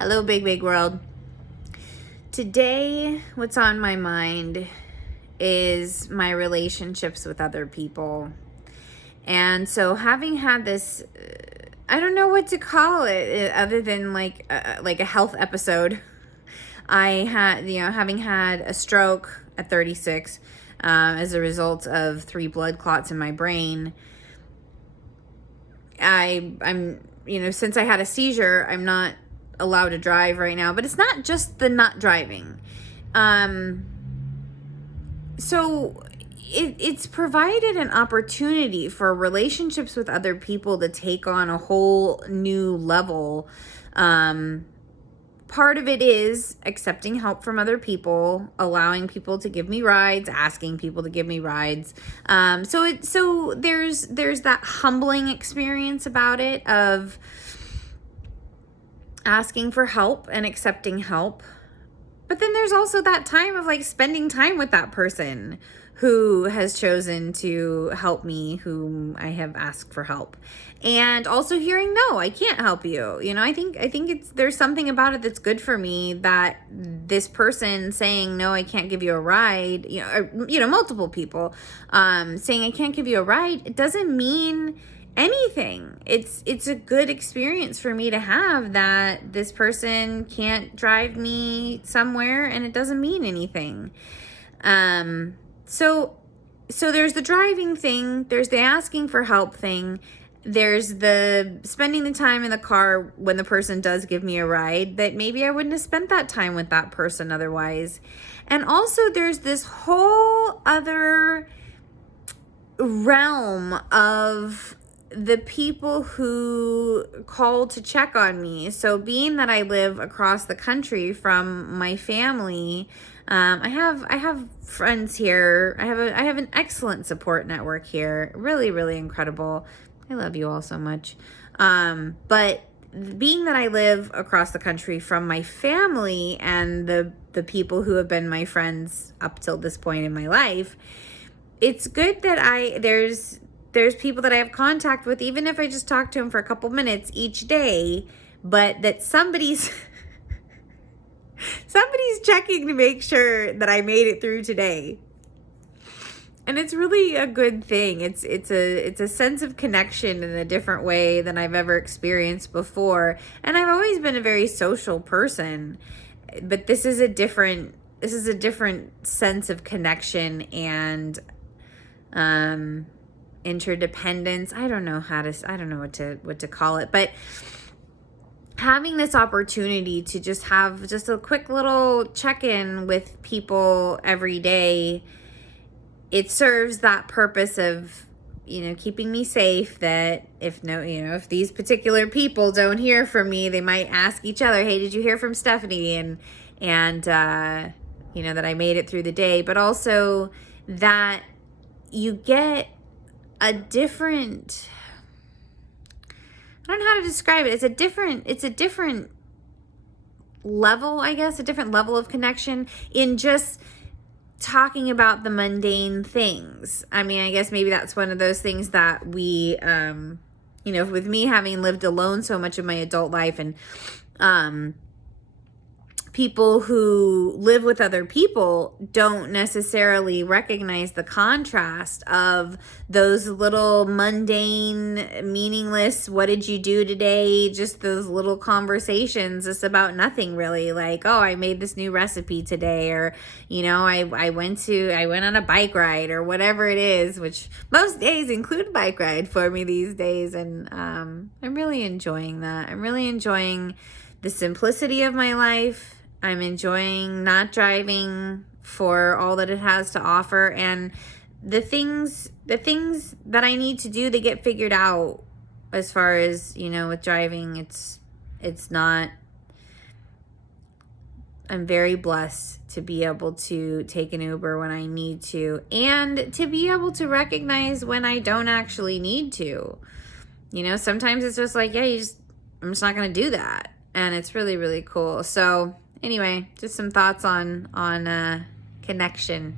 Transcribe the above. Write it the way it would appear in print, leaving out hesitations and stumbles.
Hello, big, big world. Today, what's on my mind is my relationships with other people. And so having had this, I don't know what to call it other than like a health episode. I had, having had a stroke at 36 as a result of 3 blood clots in my brain. I'm since I had a seizure, I'm not allowed to drive right now, but it's not just the not driving. So it's provided an opportunity for relationships with other people to take on a whole new level. Part of it is accepting help from other people, allowing people to give me rides, asking people to give me rides. So there's that humbling experience about it of asking for help and accepting help. But then there's also that time of like spending time with that person who has chosen to help me, whom I have asked for help. And also hearing, no, I can't help you. I think there's something about it that's good for me, that this person saying, no, I can't give you a ride, multiple people saying I can't give you a ride, it doesn't mean anything. It's a good experience for me to have, that this person can't drive me somewhere and it doesn't mean anything. So there's the driving thing, there's the asking for help thing, there's the spending the time in the car when the person does give me a ride that maybe I wouldn't have spent that time with that person otherwise. And also there's this whole other realm of the people who call to check on me. So being that I live across the country from my family, I have friends here. I have an excellent support network here. Really, really incredible. I love you all so much. But being that I live across the country from my family and the people who have been my friends up till this point in my life, it's good that there's people that I have contact with, even if I just talk to them for a couple minutes each day, but that somebody's checking to make sure that I made it through today. And it's really a good thing. It's a sense of connection in a different way than I've ever experienced before. And I've always been a very social person, but this is a different sense of connection and interdependence. I don't know what to call it, but having this opportunity to just have just a quick little check-in with people every day, it serves that purpose of keeping me safe, that if these particular people don't hear from me, they might ask each other, hey, did you hear from Stephanie? And that I made it through the day, but also that you get a different, I don't know how to describe it. It's a different level, I guess, a different level of connection in just talking about the mundane things. I mean, I guess maybe that's one of those things that we, with me having lived alone so much of my adult life, and people who live with other people don't necessarily recognize the contrast of those little mundane, meaningless, what did you do today? Just those little conversations, just about nothing really. Like, oh, I made this new recipe today, or, I went on a bike ride, or whatever it is, which most days include a bike ride for me these days. And I'm really enjoying that. I'm really enjoying the simplicity of my life. I'm enjoying not driving for all that it has to offer, and the things that I need to do, they get figured out. As far as, with driving, it's not, I'm very blessed to be able to take an Uber when I need to, and to be able to recognize when I don't actually need to. Sometimes it's just like, I'm just not going to do that. And it's really, really cool. So anyway, just some thoughts on connection.